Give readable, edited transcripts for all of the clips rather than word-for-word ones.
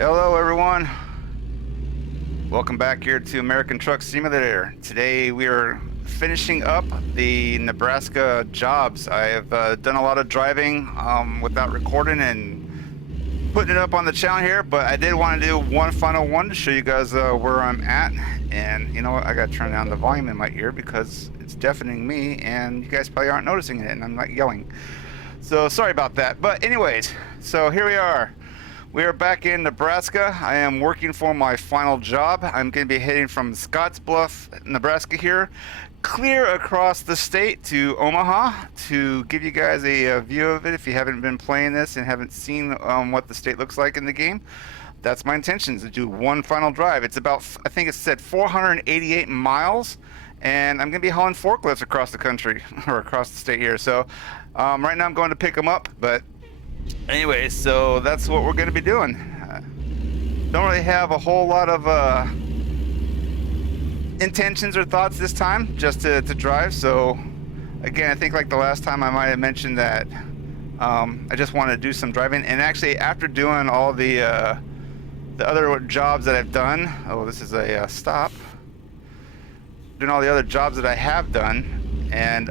Hello everyone, welcome back here to American Truck Simulator. Today we are finishing up the Nebraska jobs. I have done a lot of driving without recording and putting it up on the channel here, but I did want to do one final one to show you guys where I'm at. And you know what, I gotta turn down the volume in my ear because it's deafening me and you guys probably aren't noticing it and I'm not yelling. So sorry about that, but anyways, so here we are. We are back in Nebraska. I am working for my final job. I'm going to be heading from Scottsbluff, Nebraska here, clear across the state to Omaha to give you guys a view of it if you haven't been playing this and haven't seen what the state looks like in the game. That's my intention, is to do one final drive. It's about, I think it said 488 miles, and I'm going to be hauling forklifts across the country, or across the state here. So right now I'm going to pick them up, but anyway, so that's what we're going to be doing. Don't really have a whole lot of intentions or thoughts this time, just to drive. So again, I think like the last time I might have mentioned that I just wanted to do some driving. And actually, after doing all the other jobs that I've done, oh, this is a stop. Doing all the other jobs that I have done and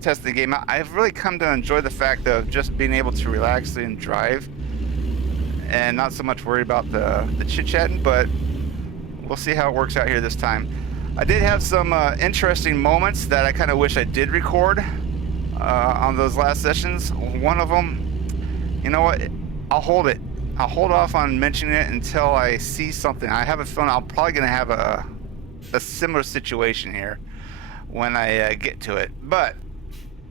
test the game out, I've really come to enjoy the fact of just being able to relax and drive and not so much worry about the chit-chatting, but we'll see how it works out here this time. I did have some interesting moments that I kind of wish I did record on those last sessions. One of them, you know what, I'll hold off on mentioning it until I see something. I have a feeling I'm probably going to have a similar situation here when I get to it, but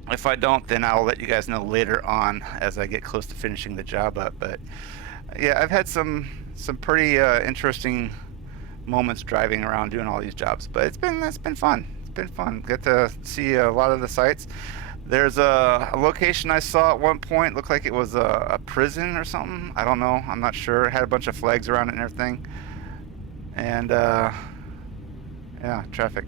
if I don't, then I'll let you guys know later on as I get close to finishing the job up. But yeah, I've had some pretty interesting moments driving around doing all these jobs. But it's been fun. It's been fun. Get to see a lot of the sites. There's a location I saw at one point. Looked like it was a prison or something. I don't know. I'm not sure. It had a bunch of flags around it and everything. And yeah, traffic.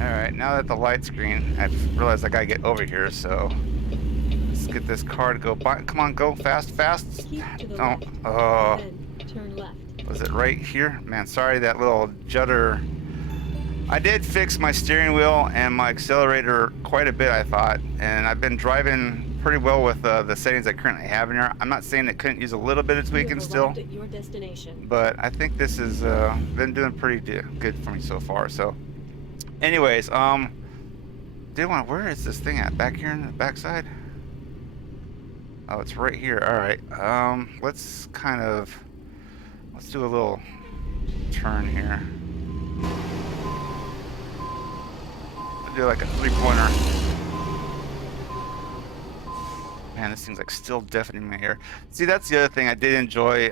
Alright, now that the light's green, I've realized I gotta get over here, so let's get this car to go by. Come on, go fast. Don't. Oh. Turn left. Was it right here? Man, sorry, that little judder. I did fix my steering wheel and my accelerator quite a bit, I thought, and I've been driving pretty well with the settings I currently have in here. I'm not saying it couldn't use a little bit of tweaking still, at your destination. but I think this has been doing pretty good for me so far. So anyways, where is this thing at? Back here in the backside? Oh, it's right here. Alright, let's do a little turn here. Do like a three-pointer. Man, this thing's like still deafening my ear. See, that's the other thing I did enjoy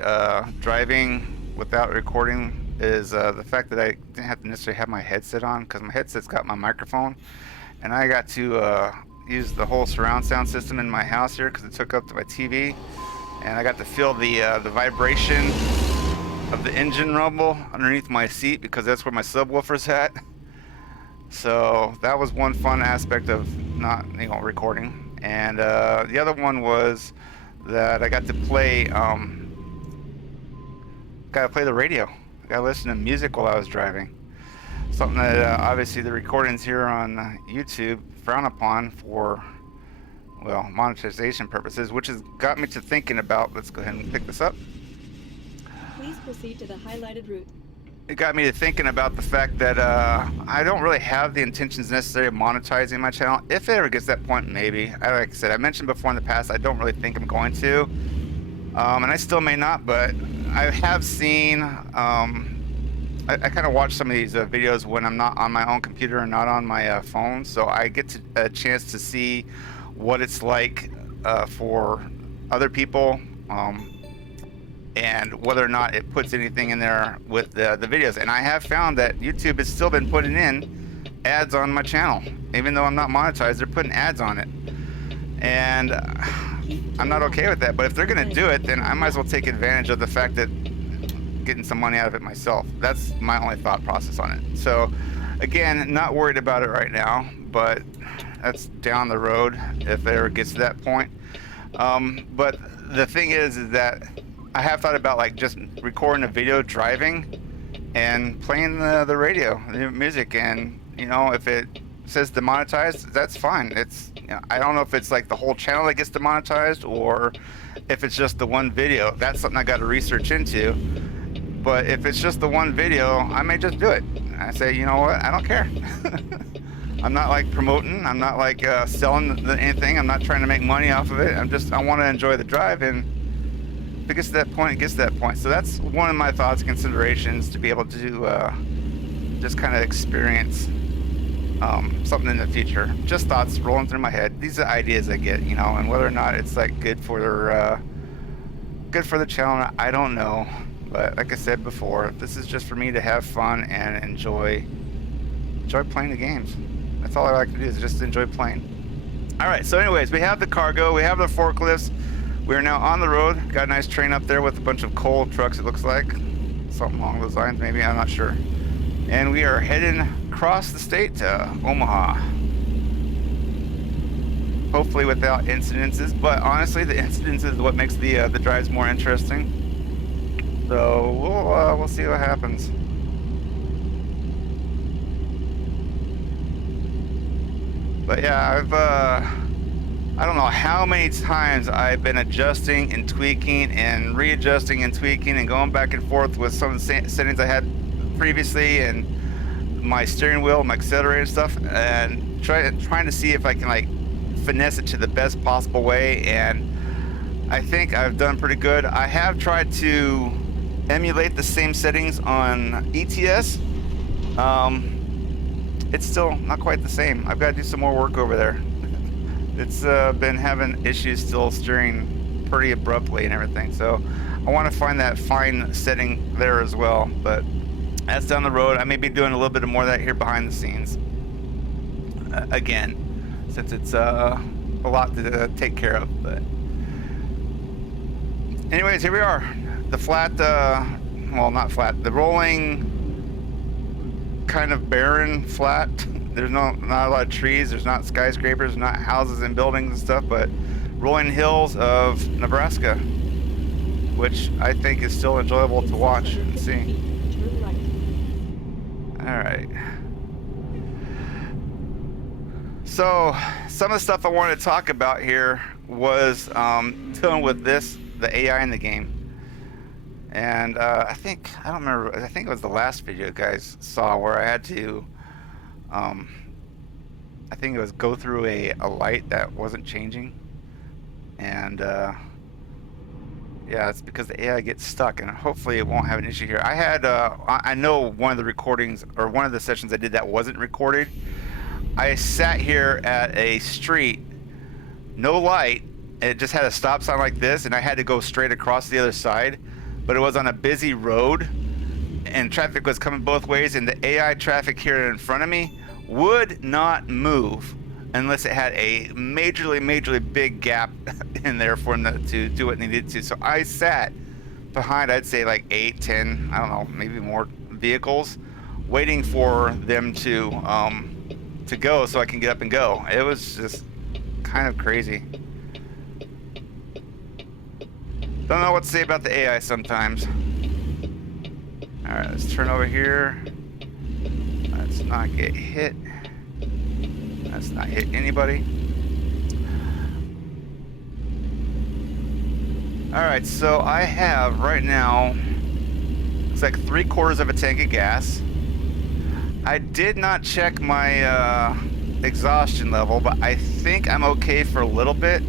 driving without recording is the fact that I didn't have to necessarily have my headset on, because my headset's got my microphone, and I got to use the whole surround sound system in my house here because it took up to my TV, and I got to feel the vibration of the engine rumble underneath my seat because that's where my subwoofer's at. So that was one fun aspect of not recording. And the other one was that I got to play the radio. I got to listen to music while I was driving. Something that obviously the recordings here on YouTube frown upon for, well, monetization purposes, which has got me to thinking about, let's go ahead and pick this up. Please proceed to the highlighted route. It got me to thinking about the fact that I don't really have the intentions necessary of monetizing my channel. If it ever gets to that point, maybe. Like I said, I mentioned before in the past, I don't really think I'm going to. And I still may not, but I have seen, I kind of watch some of these videos when I'm not on my own computer and not on my phone. So I get a chance to see what it's like for other people. And whether or not it puts anything in there with the videos. And I have found that YouTube has still been putting in ads on my channel. Even though I'm not monetized, they're putting ads on it. And I'm not okay with that. But if they're going to do it, then I might as well take advantage of the fact that getting some money out of it myself. That's my only thought process on it. So, again, not worried about it right now. But that's down the road if it ever gets to that point. But the thing is that I have thought about like just recording a video driving and playing the radio, the music, and you know, if it says demonetized, that's fine. It's, you know, I don't know if it's like the whole channel that gets demonetized or if it's just the one video. That's something I got to research into. But if it's just the one video, I may just do it. I say, you know what? I don't care. I'm not like promoting. I'm not like selling anything. I'm not trying to make money off of it. I want to enjoy the drive, and if it gets to that point, it gets to that point. So that's one of my thoughts and considerations, to be able to just kind of experience something in the future. Just thoughts rolling through my head. These are ideas I get, you know, and whether or not it's like good for the channel, I don't know. But like I said before, this is just for me to have fun and enjoy playing the games. That's all I like to do, is just enjoy playing. All right. So, anyways, we have the cargo, we have the forklifts. We are now on the road. Got a nice train up there with a bunch of coal trucks, it looks like. Something along those lines, maybe. I'm not sure. And we are heading across the state to Omaha. Hopefully without incidences, but honestly, the incidences is what makes the drives more interesting. So we'll see what happens. But yeah, I don't know how many times I've been adjusting and tweaking and readjusting and tweaking and going back and forth with some of the settings I had previously, and my steering wheel, my accelerator and stuff, and trying to see if I can like finesse it to the best possible way. And I think I've done pretty good. I have tried to emulate the same settings on ETS. It's still not quite the same. I've got to do some more work over there. It's been having issues still steering pretty abruptly and everything. So I want to find that fine setting there as well. But that's down the road. I may be doing a little bit more of that here behind the scenes. Again, since it's a lot to take care of. But anyways, here we are. The flat, well, not flat, the rolling, kind of barren flat. There's not a lot of trees. There's not skyscrapers, not houses and buildings and stuff, but rolling hills of Nebraska, which I think is still enjoyable to watch and see. All right. So some of the stuff I wanted to talk about here was dealing with the AI in the game. And I don't remember, I think it was the last video you guys saw where I had to, I think it was go through a light that wasn't changing. And yeah, it's because the AI gets stuck, and hopefully it won't have an issue here. I had, I know one of the recordings, or one of the sessions I did that wasn't recorded. I sat here at a street, no light, it just had a stop sign like this, and I had to go straight across the other side. But it was on a busy road, and traffic was coming both ways, and the AI traffic here in front of me would not move unless it had a majorly big gap in there for them to do what it needed to. So I sat behind, I'd say like 8, 10, I don't know, maybe more vehicles, waiting for them to go so I can get up and go. It was just kind of crazy. Don't know what to say about the AI sometimes. Alright, let's turn over here. Let's not get hit. Let's not hit anybody. Alright, so I have right now, it's like 3/4 of a tank of gas. I did not check my exhaustion level, but I think I'm okay for a little bit.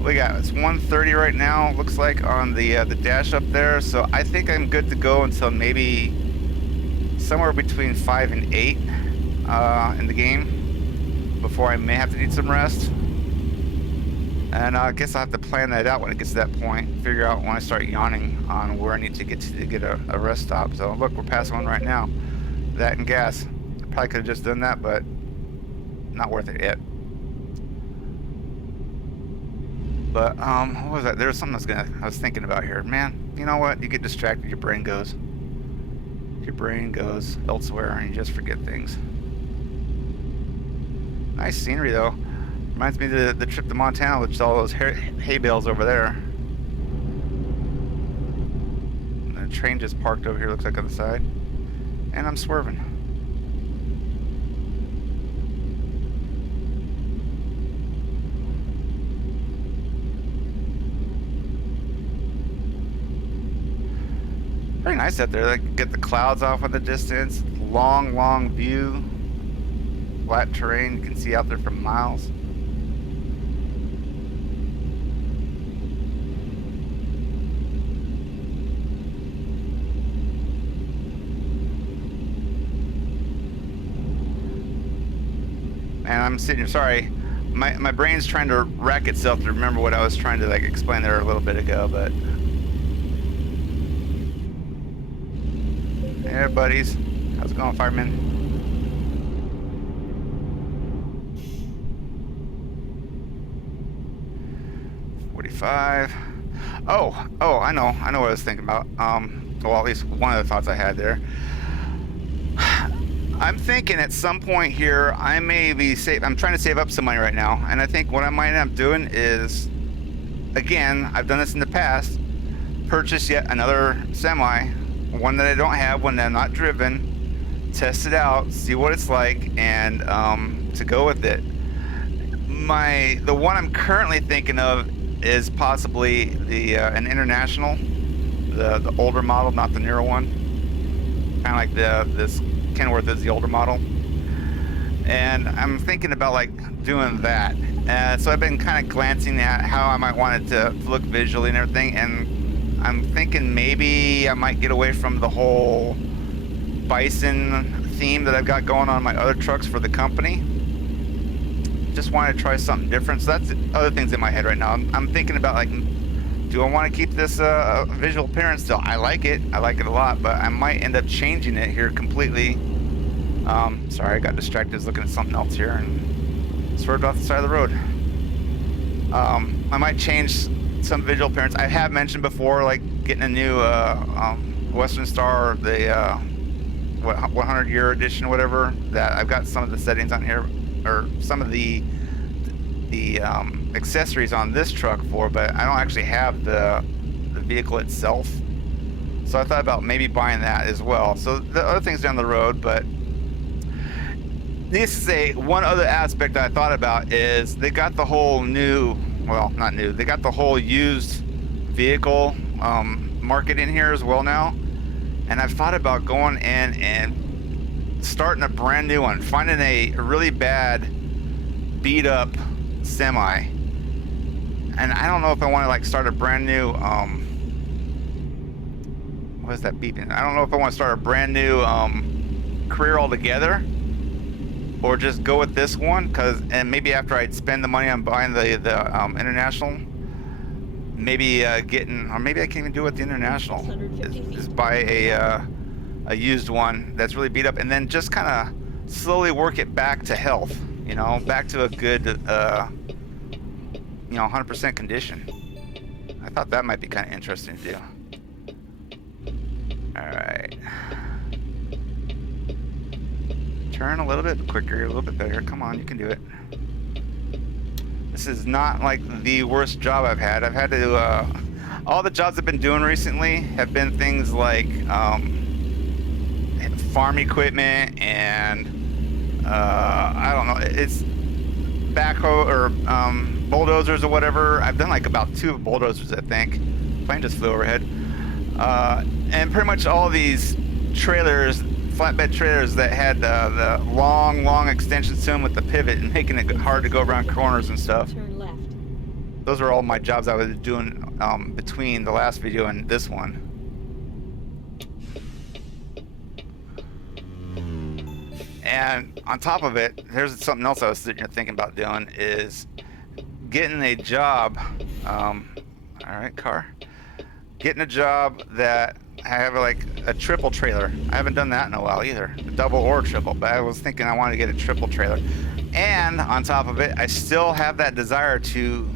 We got, it's 130 right now, looks like, on the dash up there. So I think I'm good to go until maybe somewhere between 5 and 8 in the game before I may have to need some rest. And I guess I'll have to plan that out when it gets to that point. Figure out when I start yawning on where I need to get a rest stop. So look, we're passing one right now. That and gas. I probably could have just done that, but not worth it yet. But what was that? There was something I was thinking about here. Man, you know what? You get distracted, your brain goes elsewhere, and you just forget things. Nice scenery though. Reminds me of the trip to Montana, which is all those hay bales over there. And the train just parked over here, looks like, on the side. And I'm swerving. Very nice out there. Like, get the clouds off in the distance. Long view. Flat terrain. You can see out there for miles. And I'm sitting here, sorry, my brain's trying to rack itself to remember what I was trying to like explain there a little bit ago, but hey there, buddies. How's it going, fireman? $45. Oh, I know what I was thinking about. Well, at least one of the thoughts I had there. I'm thinking at some point here, I may be I'm trying to save up some money right now, and I think what I might end up doing is, again, I've done this in the past, purchase yet another semi, one that I don't have, one that I'm not driven, test it out, see what it's like, and to go with it. The one I'm currently thinking of is possibly an International, the older model, not the newer one, kind of like this Kenworth is the older model, and I'm thinking about like doing that. And so I've been kind of glancing at how I might want it to look visually and everything, and I'm thinking maybe I might get away from the whole bison theme that I've got going on my other trucks for the company. Just want to try something different. So that's other things in my head right now. I'm thinking about like, do I want to keep this visual appearance still? I like it a lot, but I might end up changing it here completely. Sorry, I got distracted. I was looking at something else here and swerved off the side of the road. I might change some visual appearance. I have mentioned before, like getting a new Western Star, the 100-year edition, or whatever. That I've got some of the settings on here, or some of the accessories on this truck for, but I don't actually have the vehicle itself. So I thought about maybe buying that as well. So the other things down the road, but needless to say, one other aspect I thought about is they got the whole new, well, not new, they got the whole used vehicle market in here as well now. And I've thought about going in and starting a brand new one, finding a really bad, beat up semi. And I don't know if I want to like start a brand new, what is that beeping? I don't know if I want to start a brand new career altogether, or just go with this one, and maybe after I spend the money on buying the International, maybe or maybe I can even do it with the International, is buy a used one that's really beat up, and then just kind of slowly work it back to health, you know, back to a good 100% condition. I thought that might be kind of interesting to do. Alright. Turn a little bit quicker, a little bit better. Come on, you can do it. this is not like the worst job I've had. I've had to, all the jobs I've been doing recently have been things like farm equipment and I don't know, it's backhoe or bulldozers or whatever. I've done like about 2 bulldozers, I think. Plane just flew overhead. And pretty much all these trailers, flatbed trailers that had the long extensions to them with the pivot and making it hard to go around corners and stuff. Turn left. Those are all my jobs I was doing between the last video and this one. And on top of it, here's something else I was sitting here thinking about doing is getting a job. All right, car. Getting a job that I have like a triple trailer. I haven't done that in a while either, a double or triple, but I was thinking I wanted to get a triple trailer. And on top of it, I still have that desire to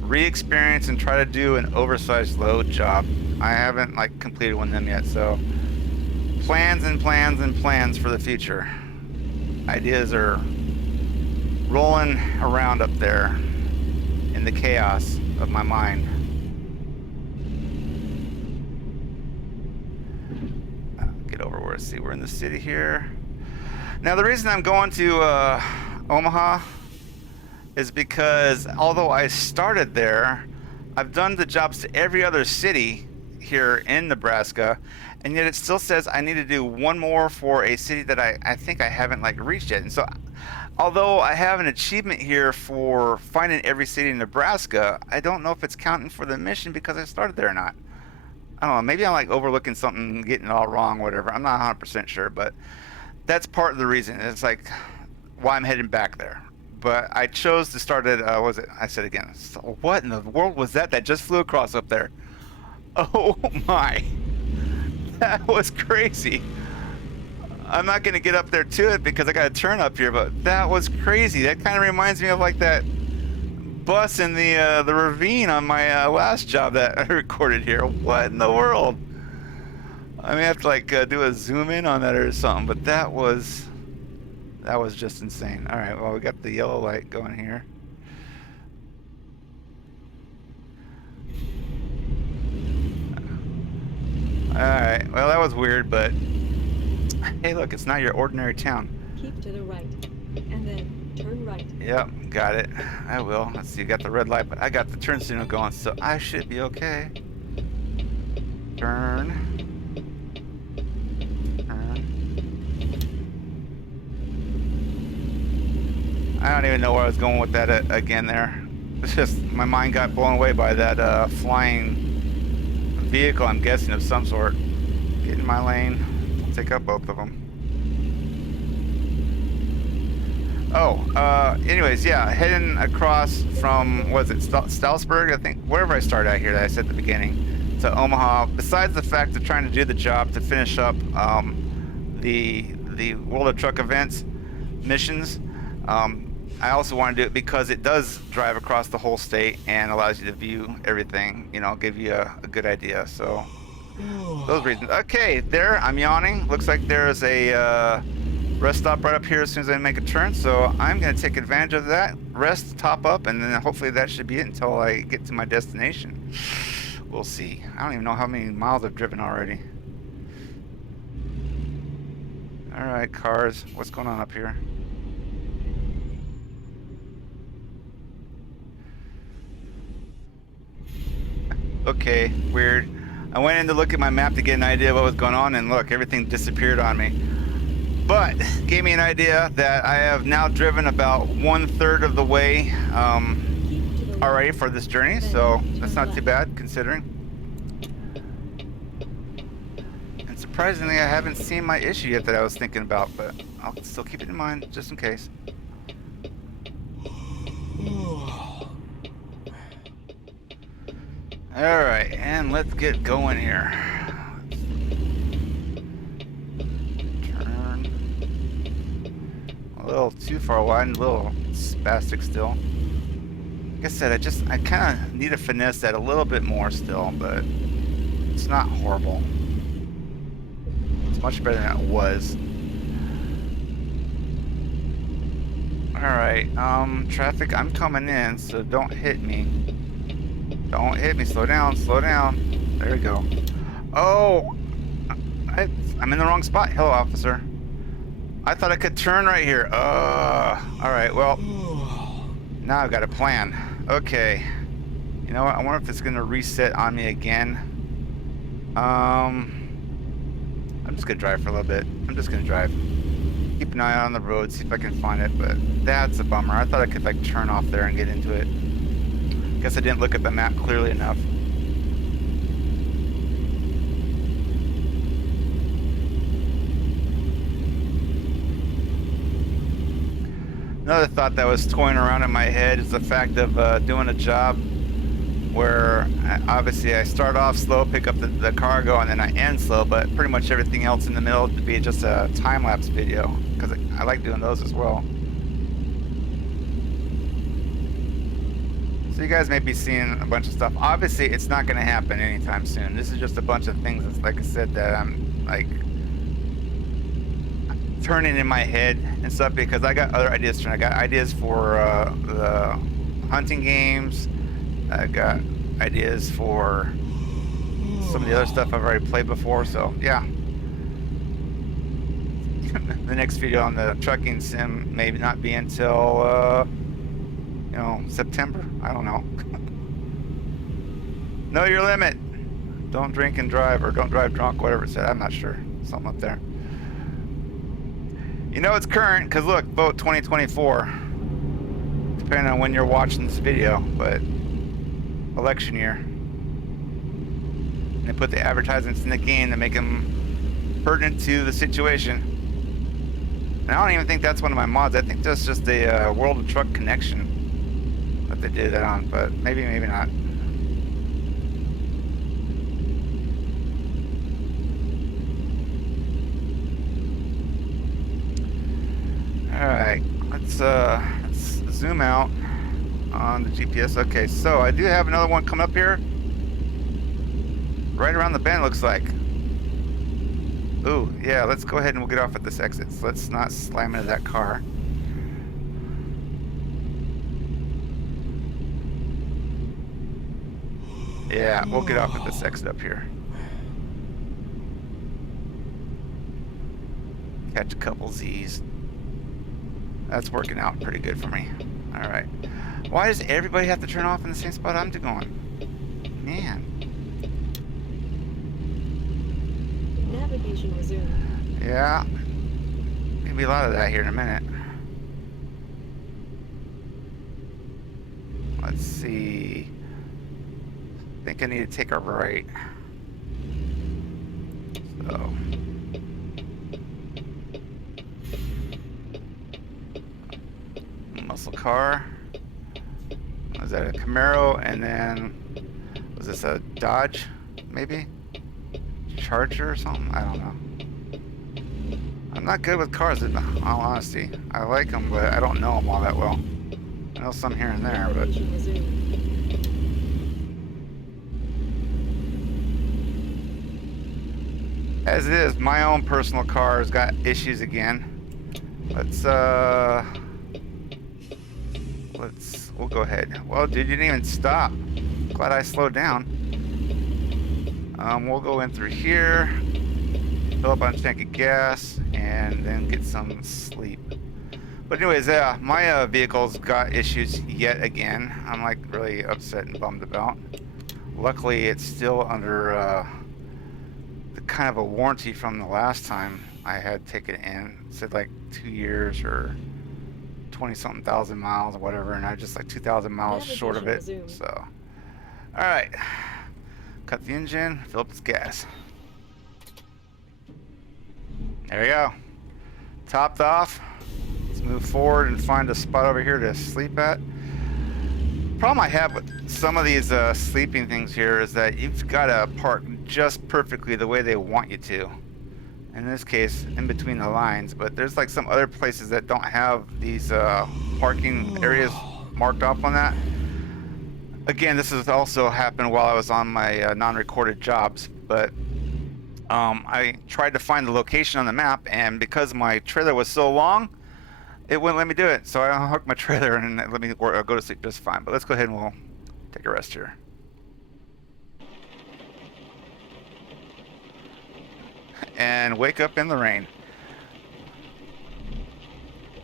re-experience and try to do an oversized load job. I haven't like completed one of them yet, so plans and plans and plans for the future. Ideas are rolling around up there in the chaos of my mind. Get over where I see we're in the city here. Now the reason I'm going to Omaha is because although I started there, I've done the jobs to every other city here in Nebraska, and yet it still says I need to do one more for a city that I think I haven't like reached yet. And so although I have an achievement here for finding every city in Nebraska, I don't know if it's counting for the mission because I started there or not. I don't know, maybe I'm like overlooking something, getting it all wrong, whatever. I'm not 100% sure, but that's part of the reason. It's like why I'm heading back there. But I chose to start at, what was it? I said again, so what in the world was that just flew across up there? Oh my, that was crazy. I'm not going to get up there to it because I got to turn up here, but that was crazy. That kind of reminds me of like that bus in the ravine on my last job that I recorded here. What in the world? I may have to like do a zoom in on that or something, but that was just insane. All right, well, we got the yellow light going here. All right, well, that was weird, but hey, look, it's not your ordinary town. Keep to the right, and then turn right. Yep, got it. I will. Let's see, you got the red light, but I got the turn signal going, so I should be okay. Turn. I don't even know where I was going with that again there. It's just my mind got blown away by that flying vehicle, I'm guessing, of some sort. Get in my lane. I'll take up both of them. Oh, anyways, yeah, heading across from, what is it, Stroudsburg, I think, wherever I started out here that I said at the beginning, to Omaha. Besides the fact of trying to do the job to finish up the World of Truck events missions, I also want to do it because it does drive across the whole state and allows you to view everything, you know, give you a good idea. So those reasons. Okay, there, I'm yawning. Looks like there's a rest stop right up here as soon as I make a turn. So I'm going to take advantage of that, rest, top up, and then hopefully that should be it until I get to my destination. We'll see. I don't even know how many miles I've driven already. All right, cars, what's going on up here? Okay, weird. I went in to look at my map to get an idea of what was going on, and look, everything disappeared on me. But gave me an idea that I have now driven about 1/3 of the way already for this journey, so that's not too bad considering. And surprisingly, I haven't seen my issue yet that I was thinking about, but I'll still keep it in mind just in case. Alright, and let's get going here. Turn. A little too far wide and a little spastic still. Like I said, I kind of need to finesse that a little bit more still, but it's not horrible. It's much better than it was. Alright, traffic, I'm coming in, so don't hit me. Don't hit me. Slow down, slow down. There we go. Oh! I'm in the wrong spot. Hello, officer. I thought I could turn right here. Alright, well. Now I've got a plan. Okay. You know what? I wonder if it's going to reset on me again. I'm just going to drive for a little bit. I'm just going to drive. Keep an eye out on the road, see if I can find it, but that's a bummer. I thought I could like turn off there and get into it. Guess I didn't look at the map clearly enough. Another thought that was toying around in my head is the fact of doing a job where obviously I start off slow, pick up the cargo, and then I end slow, but pretty much everything else in the middle to be just a time-lapse video, because I like doing those as well. So you guys may be seeing a bunch of stuff. Obviously, it's not going to happen anytime soon. This is just a bunch of things, that's, like I said, that I'm like turning in my head and stuff, because I got other ideas. I got ideas for the hunting games. I got ideas for some of the other stuff I've already played before, so yeah. The next video on the trucking sim may not be until, you know, September. I don't know. Know your limit. Don't drink and drive, or don't drive drunk, whatever it said. I'm not sure. Something up there. You know it's current, because look, vote 2024. Depending on when you're watching this video, but election year. And they put the advertisements in the game to make them pertinent to the situation. And I don't even think that's one of my mods. I think that's just a World of Truck connection that they did that on, but maybe not. All right, let's zoom out on the GPS. Okay, so I do have another one coming up here. Right around the bend, looks like. Ooh, yeah, let's go ahead and we'll get off at this exit. So let's not slam into that car. Yeah, we'll get off at this exit up here. Catch a couple Z's. That's working out pretty good for me. All right. Why does everybody have to turn off in the same spot I'm going? Man. Navigation resumed. Yeah. Maybe a lot of that here in a minute. Let's see. I think I need to take a right. So. Muscle car. Was that a Camaro? And then was this a Dodge? Maybe? Charger or something? I don't know. I'm not good with cars, in all honesty. I like them, but I don't know them all that well. I know some here and there, but... Navigation resumed. As it is, my own personal car has got issues again. We'll go ahead. Well, dude, you didn't even stop. Glad I slowed down. We'll go in through here, fill up on a tank of gas, and then get some sleep. But anyways, my vehicle's got issues yet again. I'm like really upset and bummed about. Luckily, it's still under the kind of a warranty from the last time I had taken it in. It said like 2 years or 20-something thousand miles or whatever, and I'm just like 2,000 miles short of it. Resumed. So, all right, cut the engine, fill up its gas. There we go. Topped off. Let's move forward and find a spot over here to sleep at. Problem I have with some of these sleeping things here is that you've got to park just perfectly the way they want you to. In this case, in between the lines, but there's like some other places that don't have these parking areas marked off on that. Again, this has also happened while I was on my non-recorded jobs, but I tried to find the location on the map, and because my trailer was so long, it wouldn't let me do it. So I unhooked my trailer and it let me go to sleep just fine. But let's go ahead and we'll take a rest here. And wake up in the rain.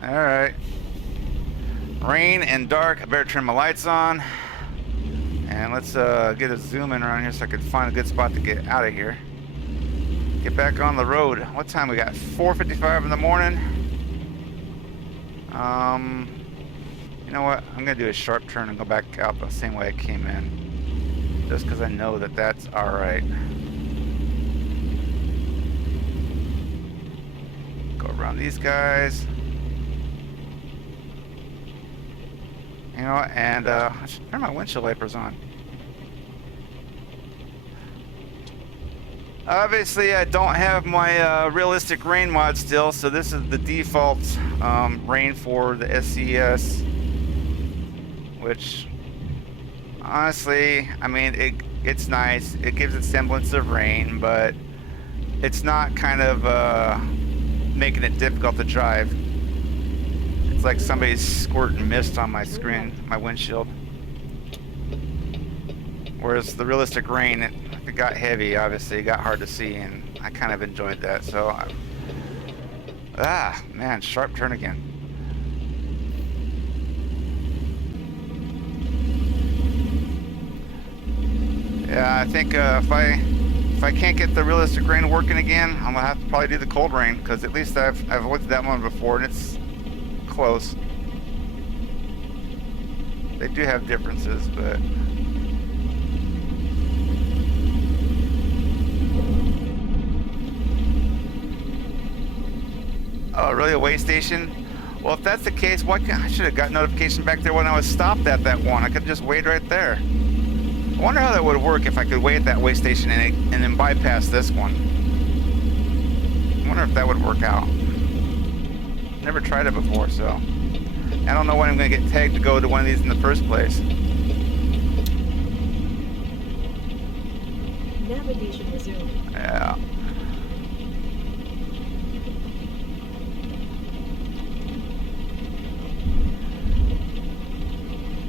Alright. Rain and dark. I better turn my lights on. And let's get a zoom in around here so I can find a good spot to get out of here. Get back on the road. What time we got? 4:55 in the morning. You know what? I'm gonna do a sharp turn and go back out the same way I came in. Just because I know that that's alright. Go around these guys. You know, and I should turn my windshield wipers on. Obviously, I don't have my realistic rain mod still, so this is the default rain for the SCS. Which, honestly, I mean, it's nice. It gives it semblance of rain, but it's not kind of making it difficult to drive. It's like somebody's squirting mist on my screen, my windshield. Whereas the realistic rain, if it got heavy, obviously, it got hard to see, and I kind of enjoyed that. So, man, sharp turn again. Yeah, I think if I can't get the realistic rain working again, I'm gonna have to probably do the cold rain, because at least I've looked at that one before, and it's close. They do have differences, but oh, really? A way station? Well, if that's the case, I should have got notification back there when I was stopped at that one. I could have just waited right there. I wonder how that would work if I could wait at that way station and then bypass this one. I wonder if that would work out. Never tried it before, so I don't know when I'm going to get tagged to go to one of these in the first place. Navigation resumed. Yeah.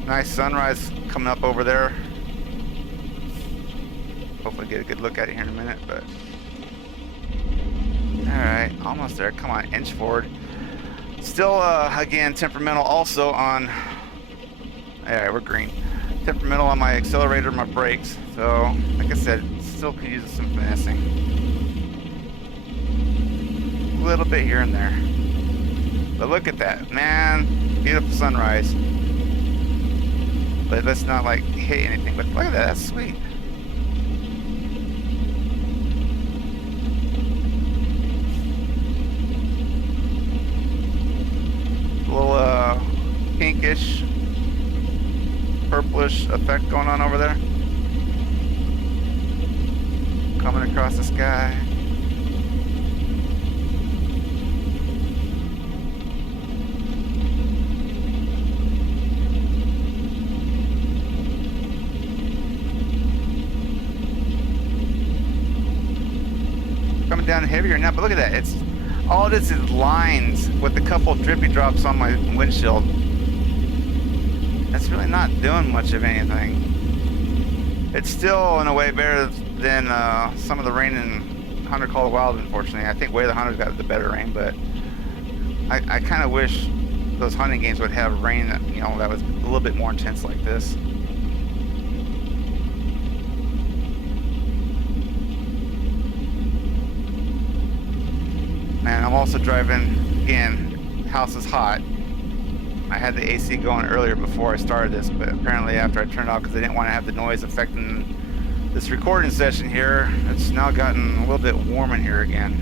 Nice sunrise coming up over there. Hopefully get a good look at it here in a minute, but alright, almost there. Come on, inch forward. Still, again, temperamental also on, alright, we're green. Temperamental on my accelerator, my brakes. So, like I said, still could use some finessing. A little bit here and there. But look at that, man. Beautiful sunrise. But let's not like hit anything, but look at that, that's sweet. Little pinkish, purplish effect going on over there. Coming across the sky. Coming down heavier now, but look at that. It's all it is lines with a couple of drippy drops on my windshield. That's really not doing much of anything. It's still, in a way, better than some of the rain in Hunter Call the Wild, unfortunately. I think Way of the Hunter's got the better rain, but I kind of wish those hunting games would have rain that, you know, that was a little bit more intense like this. Man, I'm also driving, again, house is hot. I had the AC going earlier before I started this, but apparently after I turned it off because I didn't want to have the noise affecting this recording session here, it's now gotten a little bit warm in here again.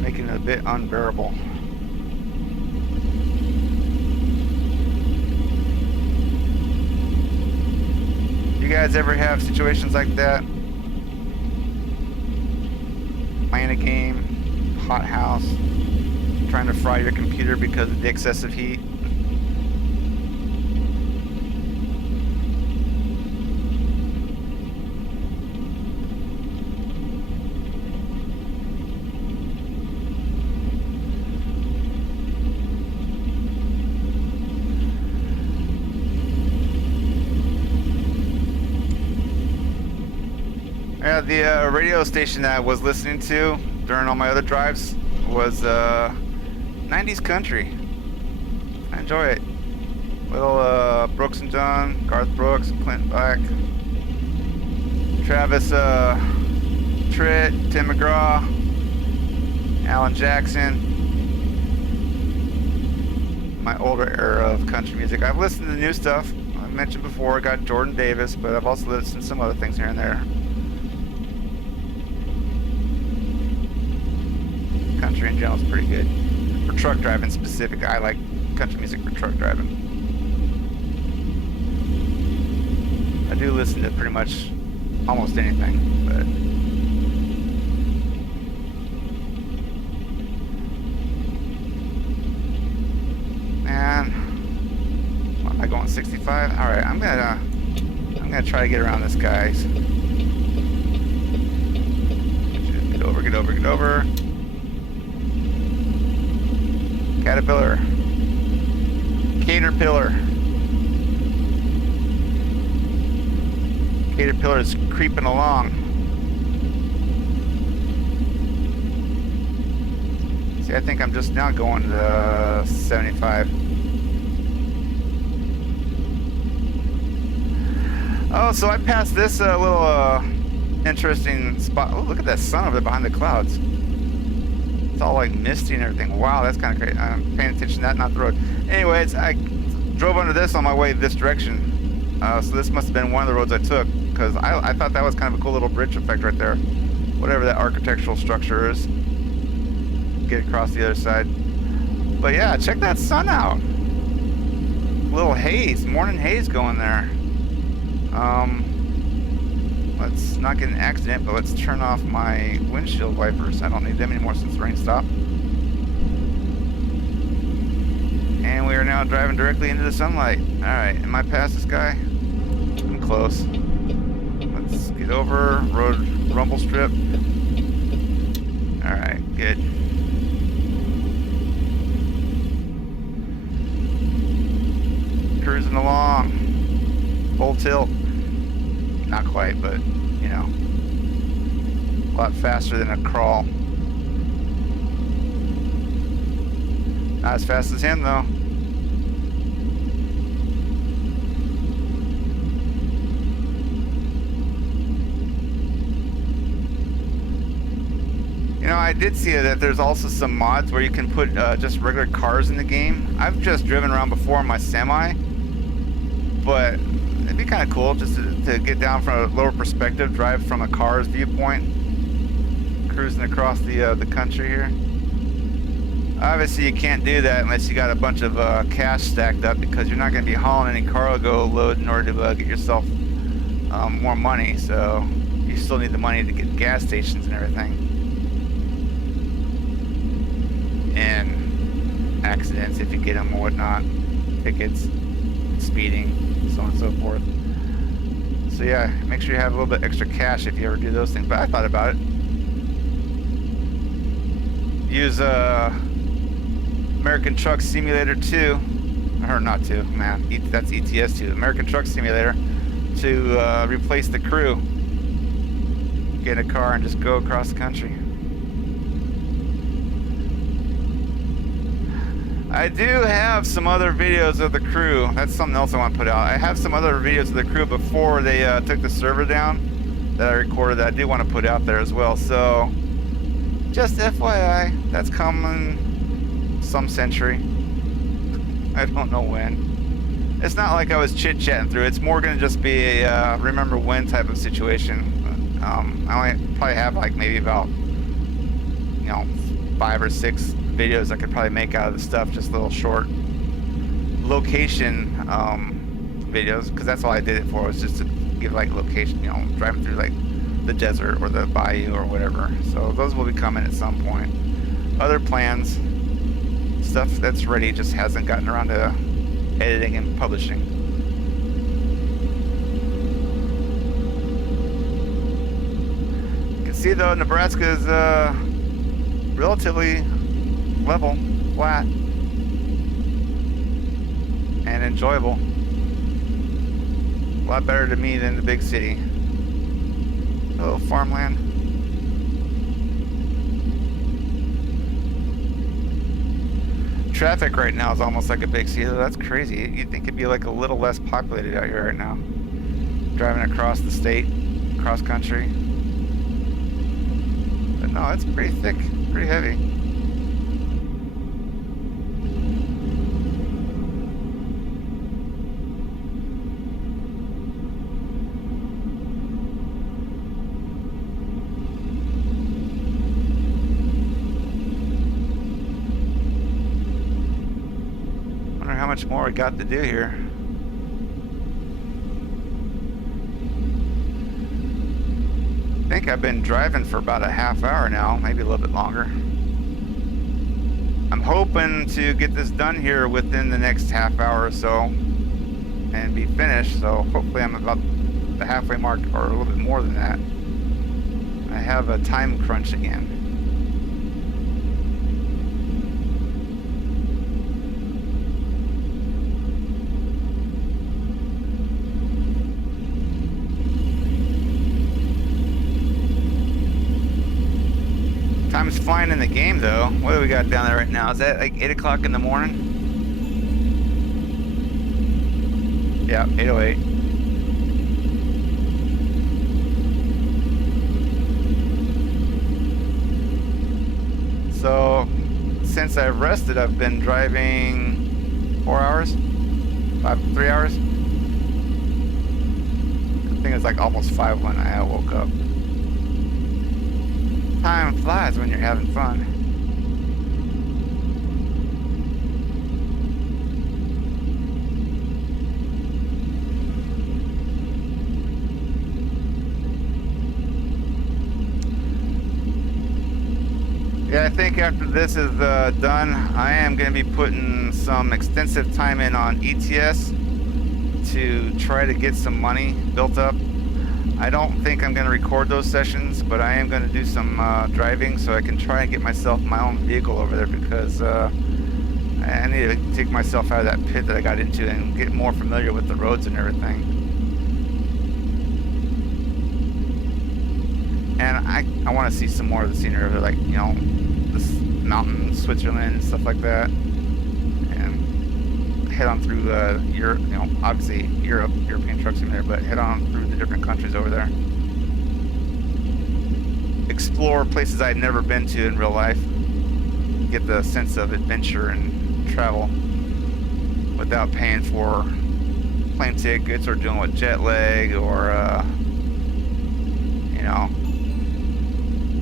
Making it a bit unbearable. You guys ever have situations like that? Playing a game, hot house, trying to fry your computer because of the excessive heat. Yeah, the radio station that I was listening to during all my other drives was 90s country. I enjoy it. Little Brooks and Dunn, Garth Brooks, Clint Black, Travis Tritt, Tim McGraw, Alan Jackson. My older era of country music. I've listened to the new stuff. I mentioned before, I got Jordan Davis, but I've also listened to some other things here and there. Country in general is pretty good. For truck driving specific, I like country music for truck driving. I do listen to pretty much almost anything, but man, what, am I going 65? All right, I'm gonna try to get around this guy. Get over, get over, get over. Caterpillar. Caterpillar. Caterpillar is creeping along. See, I think I'm just now going to 75. Oh, so I passed this little interesting spot. Oh, look at that sun over there behind the clouds. It's all like misty and everything. Wow, that's kind of great. I'm paying attention to that, not the road. Anyways, I drove under this on my way this direction. So this must have been one of the roads I took, because I thought that was kind of a cool little bridge effect right there. Whatever that architectural structure is. Get across the other side. But yeah, check that sun out. Little haze, morning haze going there. Let's not get an accident, but let's turn off my windshield wipers. I don't need them anymore since the rain stopped. And we are now driving directly into the sunlight. Alright, am I past this guy? I'm close. Let's get over. Road rumble strip. Alright, good. Cruising along. Full tilt. Not quite, but, you know, a lot faster than a crawl. Not as fast as him, though. You know, I did see that there's also some mods where you can put just regular cars in the game. I've just driven around before in my semi, but it'd be kind of cool just to get down from a lower perspective, drive from a car's viewpoint, cruising across the country here. Obviously, you can't do that unless you got a bunch of cash stacked up, because you're not going to be hauling any cargo load in order to get yourself more money. So you still need the money to get gas stations and everything, and accidents if you get them or whatnot, tickets, speeding, so on and so forth. So yeah, make sure you have a little bit extra cash if you ever do those things. But I thought about it. Use American Truck Simulator 2, or not 2, man, that's ETS 2, American Truck Simulator, to replace the crew. Get in a car and just go across the country. I do have some other videos of the crew. That's something else I want to put out. I have some other videos of the crew before they took the server down that I recorded that I do want to put out there as well. So, just FYI, that's coming some century. I don't know when. It's not like I was chit-chatting through. It's more going to just be a remember when type of situation. I only probably have like maybe about, 5 or 6 videos I could probably make out of the stuff, just little short location videos, because that's all I did it for, was just to give like location, driving through like the desert or the bayou or whatever. So those will be coming at some point. Other plans, stuff that's ready, just hasn't gotten around to editing and publishing. You can see though, Nebraska is relatively level, flat, and enjoyable. A lot better to me than the big city. Oh, farmland. Traffic right now is almost like a big city. That's crazy. You'd think it'd be like a little less populated out here right now. Driving across the state, cross country. But no, it's pretty thick, pretty heavy. How much more we got to do here. I think I've been driving for about a half hour now, maybe a little bit longer. I'm hoping to get this done here within the next half hour or so and be finished, so hopefully I'm about the halfway mark or a little bit more than that. I have a time crunch again. Time's flying in the game, though. What do we got down there right now? Is that like 8 o'clock in the morning? Yeah, 8:08. So, since I've rested, I've been driving 4 hours? 3 hours? I think it's like almost 5 when I woke up. Time flies when you're having fun. Yeah, I think after this is done, I am going to be putting some extensive time in on ETS to try to get some money built up. I don't think I'm going to record those sessions, but I am going to do some driving so I can try and get myself my own vehicle over there, because I need to take myself out of that pit that I got into and get more familiar with the roads and everything. And I want to see some more of the scenery over there, like, you know, this mountain, Switzerland and stuff like that. And head on through Europe, you know, obviously European trucks in there, but head on through the different countries over there. Explore places I've never been to in real life. Get the sense of adventure and travel without paying for plane tickets or dealing with jet lag or, you know,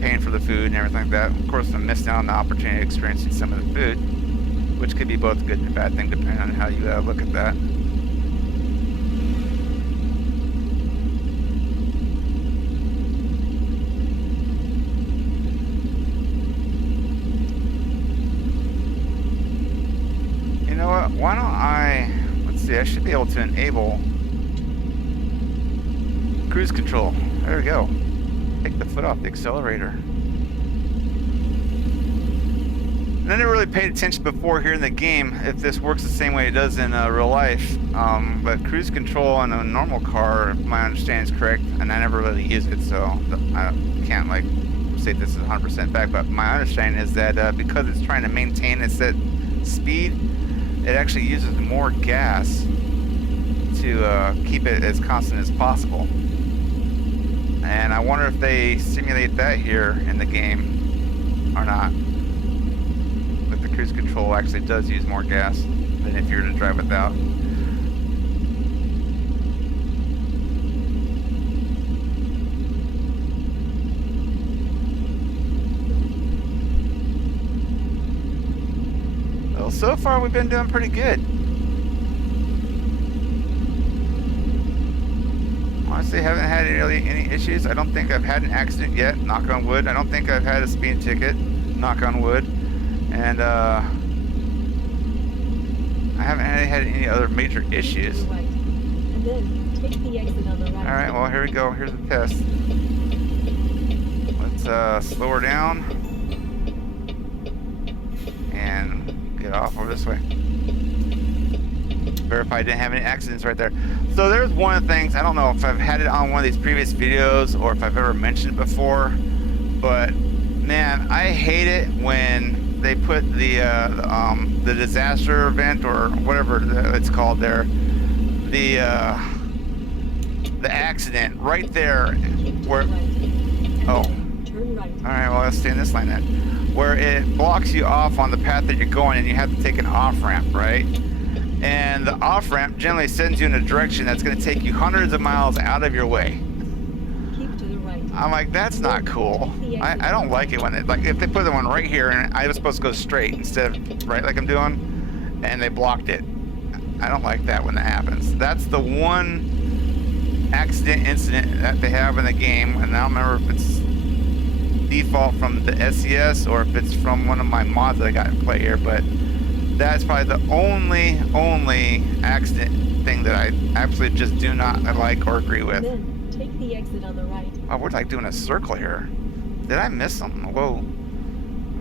paying for the food and everything like that. Of course, I'm missing out on the opportunity of experiencing some of the food, which could be both a good and a bad thing depending on how you look at that. You know what? Why don't let's see, I should be able to enable cruise control. There we go. Take the foot off the accelerator. And I never really paid attention before here in the game if this works the same way it does in real life. But cruise control on a normal car, if my understanding is correct, and I never really use it, so I can't like say this is 100% back. But my understanding is that because it's trying to maintain its set speed, it actually uses more gas to keep it as constant as possible. And I wonder if they simulate that here in the game or not. But the cruise control actually does use more gas than if you were to drive without. Well, so far we've been doing pretty good. Honestly, haven't had really any issues. I don't think I've had an accident yet, knock on wood. I don't think I've had a speeding ticket, knock on wood. And I haven't had any other major issues. Right. And then take the exit on the right. Alright, well, here we go. Here's the test. Let's slow her down and get off over this way. verify I didn't have any accidents right there. So there's one of the things, I don't know if I've had it on one of these previous videos or if I've ever mentioned it before, but man, I hate it when they put the disaster event or whatever it's called there, the accident right there where, oh, Turn right. all right, well, let's stay in this line then, where it blocks you off on the path that you're going and you have to take an off-ramp, right? And the off-ramp generally sends you in a direction that's going to take you hundreds of miles out of your way. Keep to the right. I'm like, that's not cool. I don't like it when they, like, if they put the one right here and I was supposed to go straight instead of right like I'm doing, and they blocked it. I don't like that when that happens. That's the one accident incident that they have in the game, and I don't remember if it's default from the SES or if it's from one of my mods that I got in play here, but that's probably the only accident thing that I absolutely just do not like or agree with. Then take the exit on the right. Oh, we're like doing a circle here. Did I miss something? Whoa.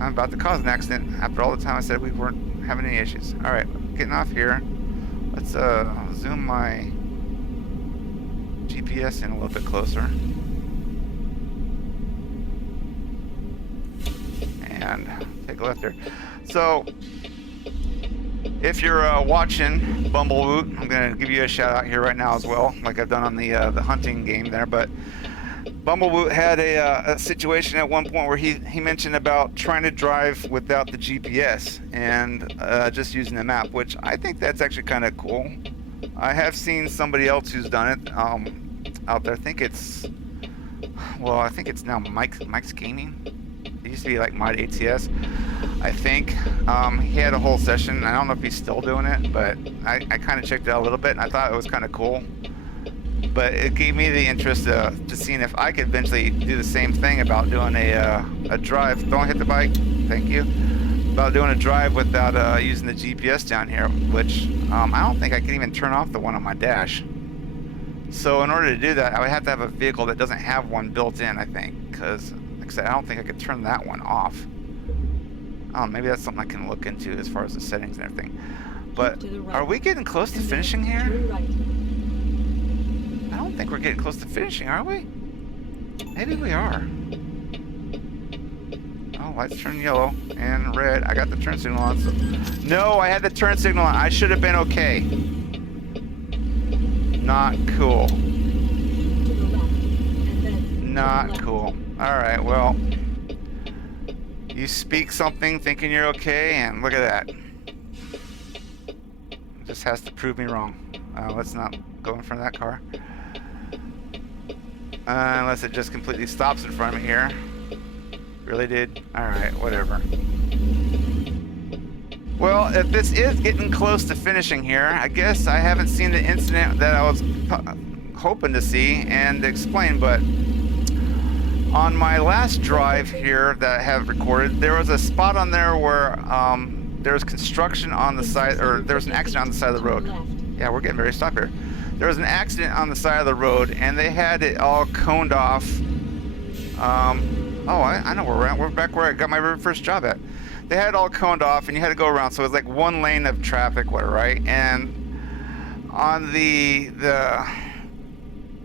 I'm about to cause an accident after all the time I said we weren't having any issues. Alright, getting off here. Let's zoom my GPS in a little bit closer. And take a left there. So, if you're watching Bumblewoot, I'm going to give you a shout out here right now as well, like I've done on the hunting game there. But Bumblewoot had a situation at one point where he mentioned about trying to drive without the GPS and just using the map, which I think that's actually kind of cool. I have seen somebody else who's done it out there. I think it's now Mike's Gaming. It used to be like Mod ATS, I think. He had a whole session. I don't know if he's still doing it, but I kind of checked it out a little bit and I thought it was kind of cool. But it gave me the interest to seeing if I could eventually do the same thing about doing a drive. Don't hit the bike, thank you. About doing a drive without using the GPS down here, which I don't think I can even turn off the one on my dash. So in order to do that, I would have to have a vehicle that doesn't have one built in, I think, because like I said, I don't think I could turn that one off. Maybe that's something I can look into as far as the settings and everything. But are we getting close to finishing here? Turn right. I don't think we're getting close to finishing, are we? Maybe we are. Oh, lights turn yellow and red. I got the turn signal on. So... No, I had the turn signal on. I should have been okay. Not cool. To the left. And then Not cool. Alright, well. You speak something thinking you're okay, and look at that. It just has to prove me wrong. Let's not go in front of that car. Unless it just completely stops in front of me here. Really did? Alright, whatever. Well, if this is getting close to finishing here, I guess I haven't seen the incident that I was hoping to see and explain, but on my last drive here that I have recorded, there was a spot on there where there was construction on the side, or there was an accident on the side of the road. Yeah, we're getting ready to stop here. There was an accident on the side of the road, and they had it all coned off. Oh, I know where we're at. We're back where I got my very first job at. They had it all coned off, and you had to go around, so it was like one lane of traffic, right? And on the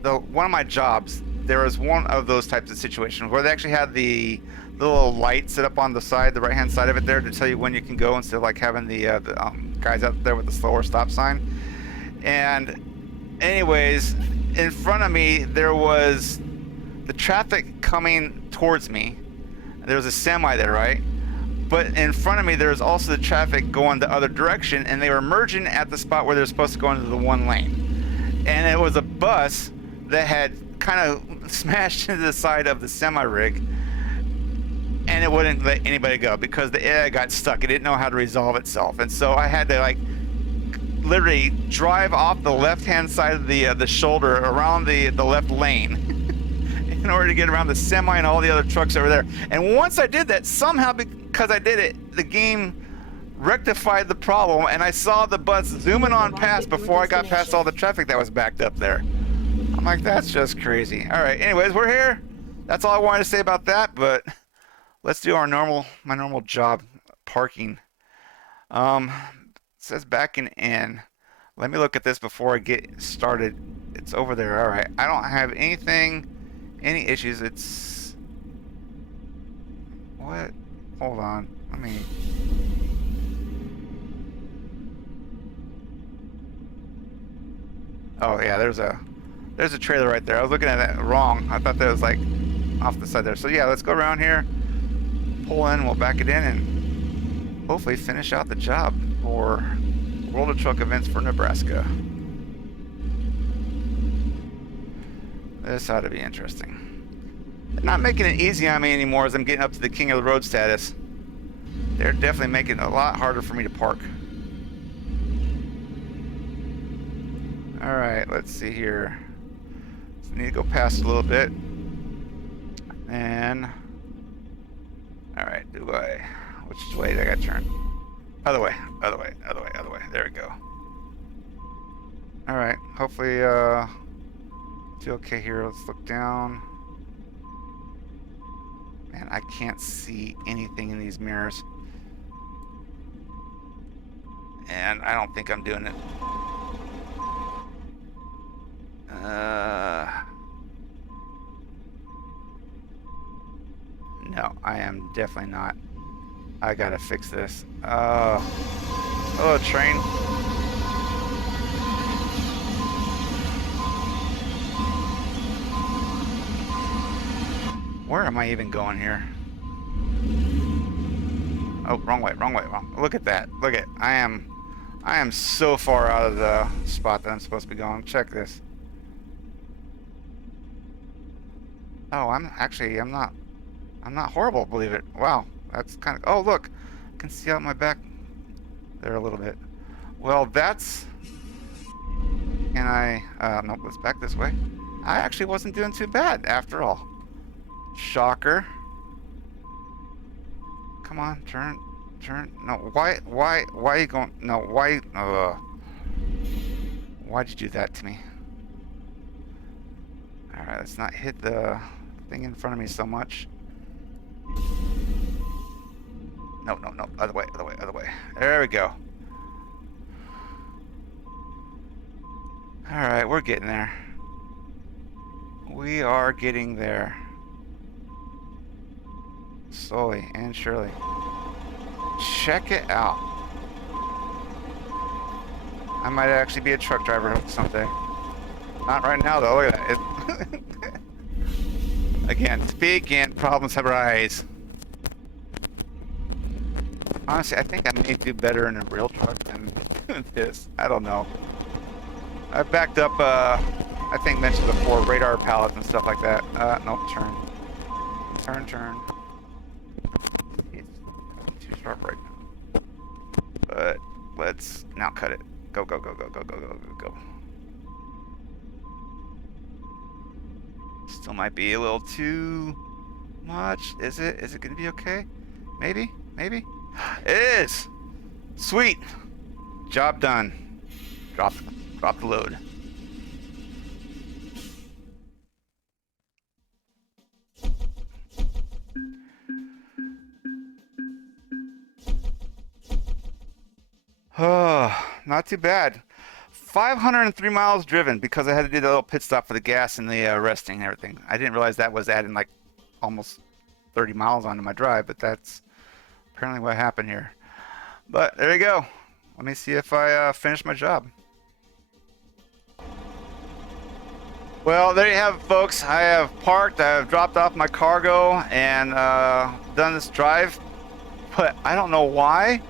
one of my jobs, there was one of those types of situations where they actually had the little light set up on the side, the right-hand side of it there, to tell you when you can go instead of like having the guys out there with the slower stop sign. And anyways, in front of me there was the traffic coming towards me. There was a semi there, right? But in front of me there was also the traffic going the other direction, and they were merging at the spot where they're supposed to go into the one lane. And it was a bus that had kind of smashed into the side of the semi-rig, and it wouldn't let anybody go because the air got stuck. It didn't know how to resolve itself, and so I had to like literally drive off the left-hand side of the shoulder around the left lane in order to get around the semi and all the other trucks over there. And once I did that, somehow because I did it, the game rectified the problem, and I saw the bus zooming on past before I got past all the traffic that was backed up there. I'm like, that's just crazy. All right, anyways, we're here. That's all I wanted to say about that, but let's do my normal job, parking. It says backing in. Let me look at this before I get started. It's over there. All right. I don't have anything, any issues. It's what? Hold on. Let me. Oh yeah, there's a trailer right there. I was looking at that wrong. I thought that was like off the side there. So yeah, let's go around here, pull in, we'll back it in, and hopefully finish out the job for World of Truck events for Nebraska. This ought to be interesting. They're not making it easy on me anymore as I'm getting up to the king of the road status. They're definitely making it a lot harder for me to park. Alright, let's see here. So I need to go past a little bit. And... Alright, which way did I gotta turn? Other way, other way, other way, other way. There we go. Alright, hopefully, feel okay here. Let's look down. Man, I can't see anything in these mirrors. And I don't think I'm doing it. No, I am definitely not. I gotta fix this. Hello, train. Where am I even going here? Oh, wrong way, wrong way, wrong. Look at that. Look at, I am so far out of the spot that I'm supposed to be going. Check this. Oh, I'm not horrible, believe it. Wow, that's kind of, oh look, I can see out my back there a little bit. Well, that's, nope, let's back this way. I actually wasn't doing too bad after all. Shocker. Come on, turn. No, why are you going, no, why'd you do that to me? Alright, let's not hit the thing in front of me so much. No, other way, other way, other way. There we go. Alright, we're getting there. We are getting there. Slowly and surely. Check it out. I might actually be a truck driver someday. Not right now though, look at that. Again, speak and problems arise. Honestly, I think I may do better in a real truck than this. I don't know. I've backed up, I think mentioned before, radar pallets and stuff like that. Nope, turn. Turn. It's too sharp right now. But let's now cut it. Go. Still might be a little too much. Is it? Is it gonna be okay? Maybe? It is! Sweet! Job done. Drop the load. Oh, not too bad. 503 miles driven because I had to do the little pit stop for the gas and the resting and everything. I didn't realize that was adding like almost 30 miles onto my drive, but that's apparently what happened here. But there you go. Let me see if I finish my job. Well, there you have it, folks. I have parked, I have dropped off my cargo, and done this drive. But I don't know why.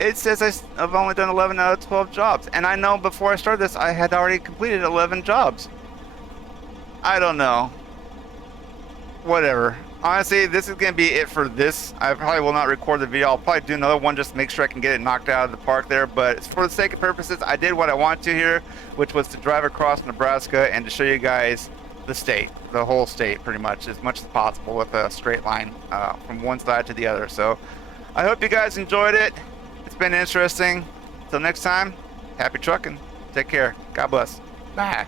It says I've only done 11 out of 12 jobs. And I know before I started this, I had already completed 11 jobs. I don't know. Whatever. Honestly, this is going to be it for this. I probably will not record the video. I'll probably do another one just to make sure I can get it knocked out of the park there. But for the sake of purposes, I did what I wanted to here, which was to drive across Nebraska and to show you guys the state, the whole state pretty much as possible with a straight line from one side to the other. So I hope you guys enjoyed it. It's been interesting. Till next time, happy trucking. Take care. God bless. Bye.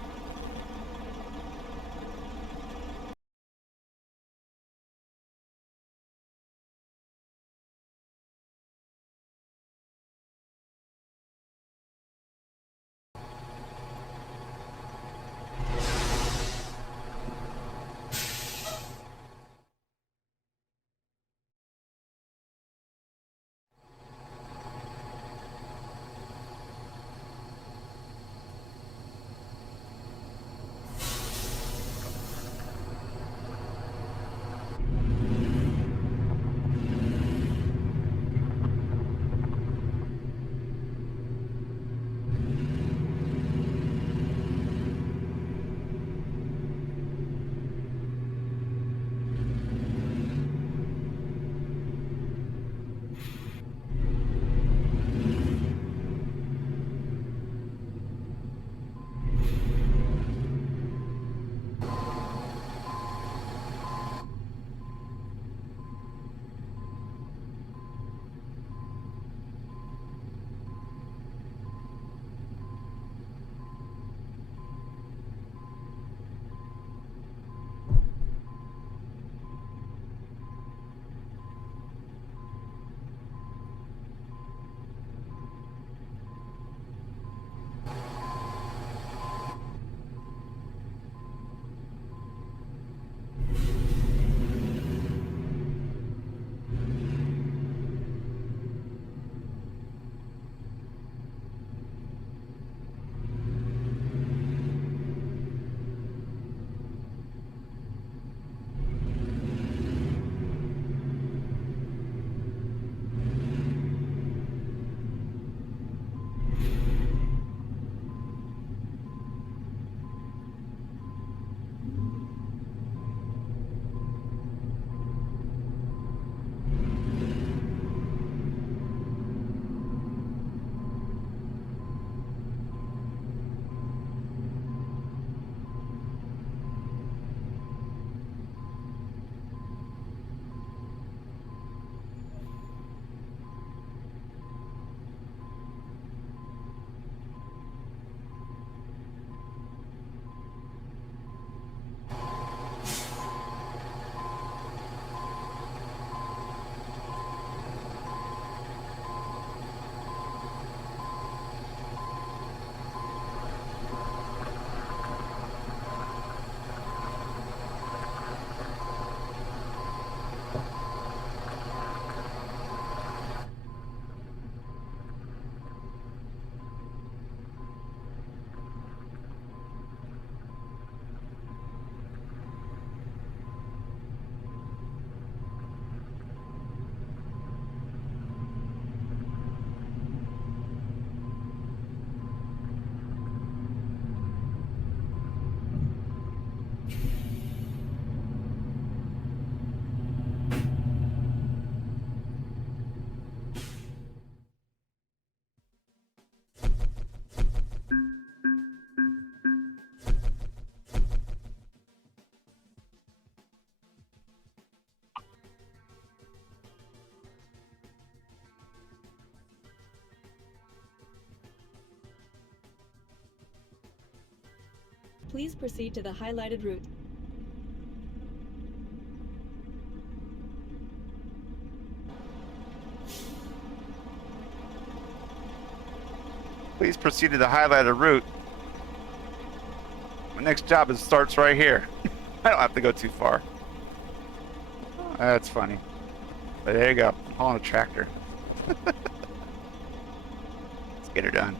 Please proceed to the highlighted route. Please proceed to the highlighted route. My next job starts right here. I don't have to go too far. That's funny. But there you go. I'm hauling a tractor. Let's get her done.